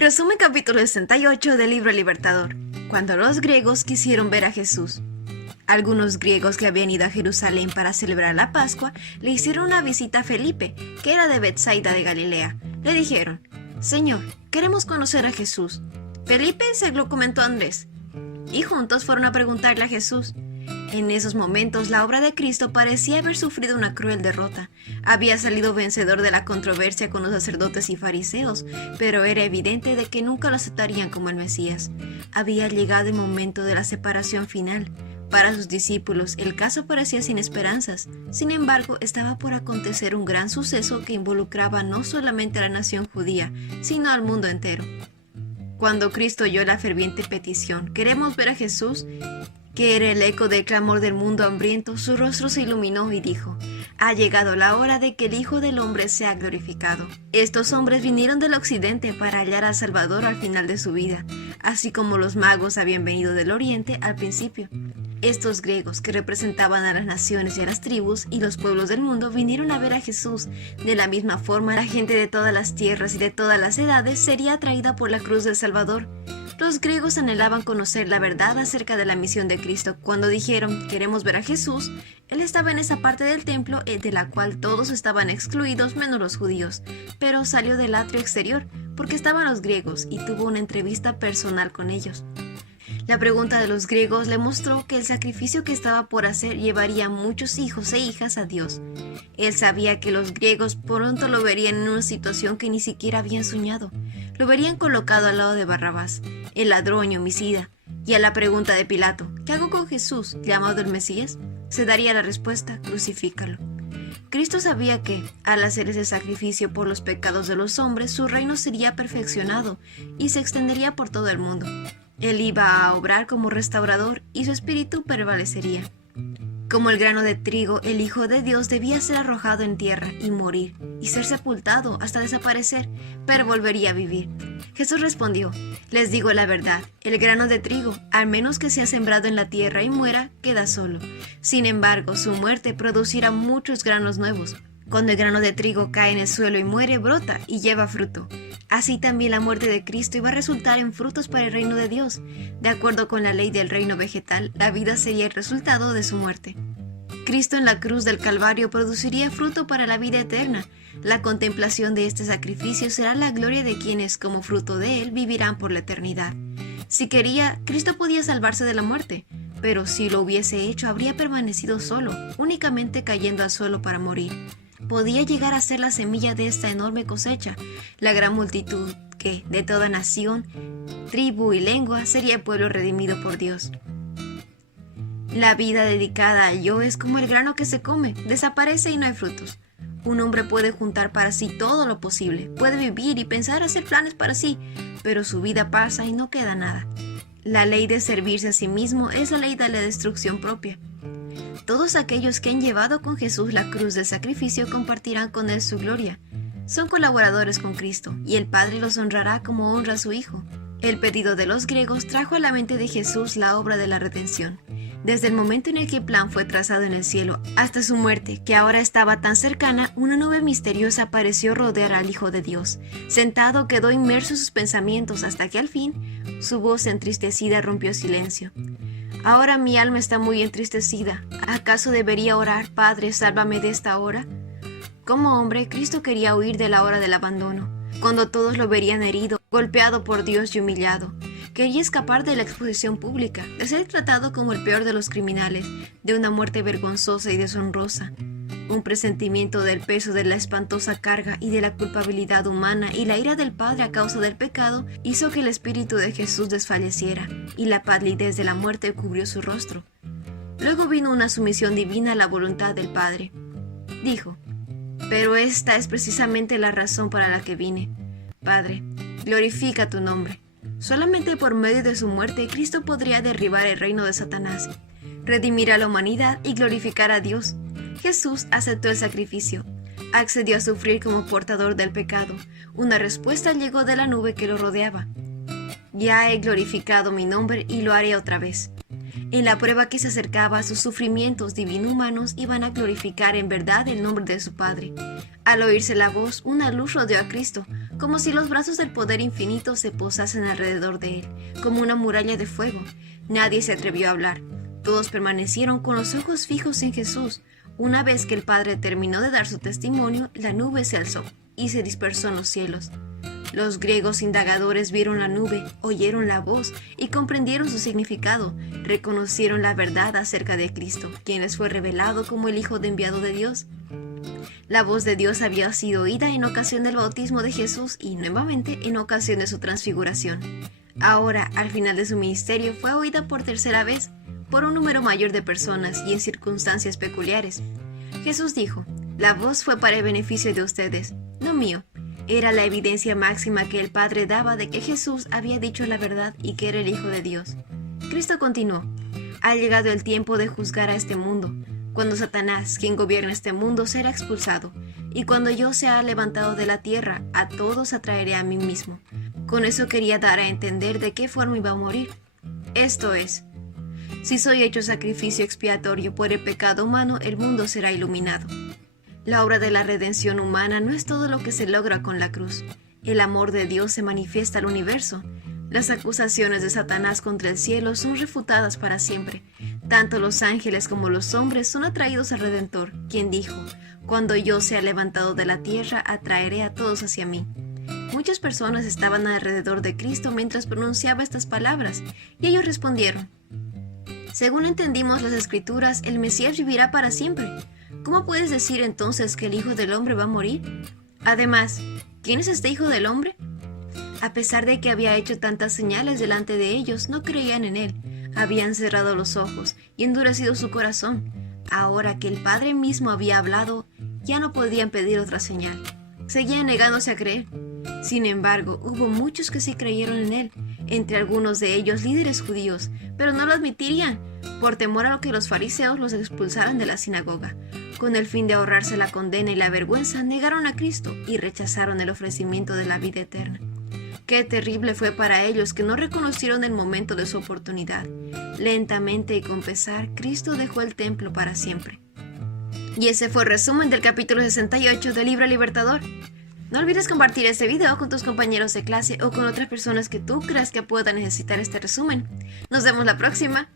Resumen capítulo 68 del libro El Libertador. Cuando los griegos quisieron ver a Jesús. Algunos griegos que habían ido a Jerusalén para celebrar la Pascua le hicieron una visita a Felipe, que era de Betsaida de Galilea. Le dijeron: «Señor, queremos conocer a Jesús». Felipe se lo comentó a Andrés, y juntos fueron a preguntarle a Jesús. En esos momentos la obra de Cristo parecía haber sufrido una cruel derrota. Había salido vencedor de la controversia con los sacerdotes y fariseos, pero era evidente de que nunca lo aceptarían como el Mesías. Había llegado el momento de la separación final. Para sus discípulos el caso parecía sin esperanzas. Sin embargo, estaba por acontecer un gran suceso que involucraba no solamente a la nación judía, sino al mundo entero. Cuando Cristo oyó la ferviente petición: «Queremos ver a Jesús», que era el eco del clamor del mundo hambriento, su rostro se iluminó y dijo: «Ha llegado la hora de que el Hijo del Hombre sea glorificado». Estos hombres vinieron del occidente para hallar al Salvador al final de su vida, así como los magos habían venido del oriente al principio. Estos griegos, que representaban a las naciones y a las tribus y los pueblos del mundo, vinieron a ver a Jesús. De la misma forma, la gente de todas las tierras y de todas las edades sería atraída por la cruz del Salvador. Los griegos anhelaban conocer la verdad acerca de la misión de Cristo. Cuando dijeron: «Queremos ver a Jesús», Él estaba en esa parte del templo de la cual todos estaban excluidos menos los judíos, pero salió del atrio exterior porque estaban los griegos y tuvo una entrevista personal con ellos. La pregunta de los griegos le mostró que el sacrificio que estaba por hacer llevaría a muchos hijos e hijas a Dios. Él sabía que los griegos pronto lo verían en una situación que ni siquiera habían soñado. Lo verían colocado al lado de Barrabás, el ladrón y homicida. Y a la pregunta de Pilato: «¿Qué hago con Jesús, llamado el Mesías?», se daría la respuesta: «Crucifícalo». Cristo sabía que, al hacer ese sacrificio por los pecados de los hombres, su reino sería perfeccionado y se extendería por todo el mundo. Él iba a obrar como restaurador y su espíritu prevalecería. Como el grano de trigo, el Hijo de Dios debía ser arrojado en tierra y morir, y ser sepultado hasta desaparecer, pero volvería a vivir. Jesús respondió: «Les digo la verdad, el grano de trigo, al menos que sea sembrado en la tierra y muera, queda solo. Sin embargo, su muerte producirá muchos granos nuevos. Cuando el grano de trigo cae en el suelo y muere, brota y lleva fruto. Así también la muerte de Cristo iba a resultar en frutos para el reino de Dios. De acuerdo con la ley del reino vegetal, la vida sería el resultado de su muerte. Cristo en la cruz del Calvario produciría fruto para la vida eterna. La contemplación de este sacrificio será la gloria de quienes, como fruto de él, vivirán por la eternidad. Si quería, Cristo podía salvarse de la muerte, pero si lo hubiese hecho, habría permanecido solo, únicamente cayendo al suelo para morir. Podía llegar a ser la semilla de esta enorme cosecha, la gran multitud que, de toda nación, tribu y lengua, sería el pueblo redimido por Dios. La vida dedicada al yo es como el grano que se come, desaparece y no hay frutos. Un hombre puede juntar para sí todo lo posible, puede vivir y pensar hacer planes para sí, pero su vida pasa y no queda nada. La ley de servirse a sí mismo es la ley de la destrucción propia. Todos aquellos que han llevado con Jesús la cruz del sacrificio compartirán con él su gloria. Son colaboradores con Cristo, y el Padre los honrará como honra a su Hijo. El pedido de los griegos trajo a la mente de Jesús la obra de la redención. Desde el momento en el que el plan fue trazado en el cielo hasta su muerte, que ahora estaba tan cercana, una nube misteriosa pareció rodear al Hijo de Dios. Sentado quedó inmerso en sus pensamientos hasta que al fin su voz entristecida rompió silencio. «Ahora mi alma está muy entristecida. ¿Acaso debería orar: Padre, sálvame de esta hora?». Como hombre, Cristo quería huir de la hora del abandono, cuando todos lo verían herido, golpeado por Dios y humillado. Quería escapar de la exposición pública, de ser tratado como el peor de los criminales, de una muerte vergonzosa y deshonrosa. Un presentimiento del peso de la espantosa carga y de la culpabilidad humana y la ira del Padre a causa del pecado hizo que el espíritu de Jesús desfalleciera, y la palidez de la muerte cubrió su rostro. Luego vino una sumisión divina a la voluntad del Padre. Dijo: «Pero esta es precisamente la razón para la que vine. Padre, glorifica tu nombre». Solamente por medio de su muerte Cristo podría derribar el reino de Satanás, redimir a la humanidad y glorificar a Dios. Jesús aceptó el sacrificio, accedió a sufrir como portador del pecado. Una respuesta llegó de la nube que lo rodeaba: «Ya he glorificado mi nombre y lo haré otra vez». En la prueba que se acercaba, sus sufrimientos divino-humanos iban a glorificar en verdad el nombre de su Padre. Al oírse la voz, una luz rodeó a Cristo, como si los brazos del poder infinito se posasen alrededor de él, como una muralla de fuego. Nadie se atrevió a hablar. Todos permanecieron con los ojos fijos en Jesús. Una vez que el Padre terminó de dar su testimonio, la nube se alzó y se dispersó en los cielos. Los griegos indagadores vieron la nube, oyeron la voz y comprendieron su significado. Reconocieron la verdad acerca de Cristo, quien les fue revelado como el Hijo de enviado de Dios. La voz de Dios había sido oída en ocasión del bautismo de Jesús y nuevamente en ocasión de su transfiguración. Ahora, al final de su ministerio, fue oída por tercera vez por un número mayor de personas y en circunstancias peculiares. Jesús dijo: «La voz fue para el beneficio de ustedes, no mío». Era la evidencia máxima que el Padre daba de que Jesús había dicho la verdad y que era el Hijo de Dios. Cristo continuó: «Ha llegado el tiempo de juzgar a este mundo. Cuando Satanás, quien gobierna este mundo, será expulsado, y cuando yo sea levantado de la tierra, a todos atraeré a mí mismo». Con eso quería dar a entender de qué forma iba a morir. Esto es, si soy hecho sacrificio expiatorio por el pecado humano, el mundo será iluminado. La obra de la redención humana no es todo lo que se logra con la cruz. El amor de Dios se manifiesta al universo. Las acusaciones de Satanás contra el cielo son refutadas para siempre. Tanto los ángeles como los hombres son atraídos al Redentor, quien dijo: «Cuando yo sea levantado de la tierra, atraeré a todos hacia mí». Muchas personas estaban alrededor de Cristo mientras pronunciaba estas palabras, y ellos respondieron: «Según entendimos las Escrituras, el Mesías vivirá para siempre. ¿Cómo puedes decir entonces que el Hijo del Hombre va a morir? Además, ¿quién es este Hijo del Hombre?». A pesar de que había hecho tantas señales delante de ellos, no creían en él. Habían cerrado los ojos y endurecido su corazón. Ahora que el Padre mismo había hablado, ya no podían pedir otra señal. Seguían negándose a creer. Sin embargo, hubo muchos que sí creyeron en él, entre algunos de ellos líderes judíos, pero no lo admitirían, por temor a que los fariseos los expulsaran de la sinagoga. Con el fin de ahorrarse la condena y la vergüenza, negaron a Cristo y rechazaron el ofrecimiento de la vida eterna. Qué terrible fue para ellos que no reconocieron el momento de su oportunidad. Lentamente y con pesar, Cristo dejó el templo para siempre. Y ese fue el resumen del capítulo 68 del libro Libertador. No olvides compartir este video con tus compañeros de clase o con otras personas que tú creas que puedan necesitar este resumen. Nos vemos la próxima.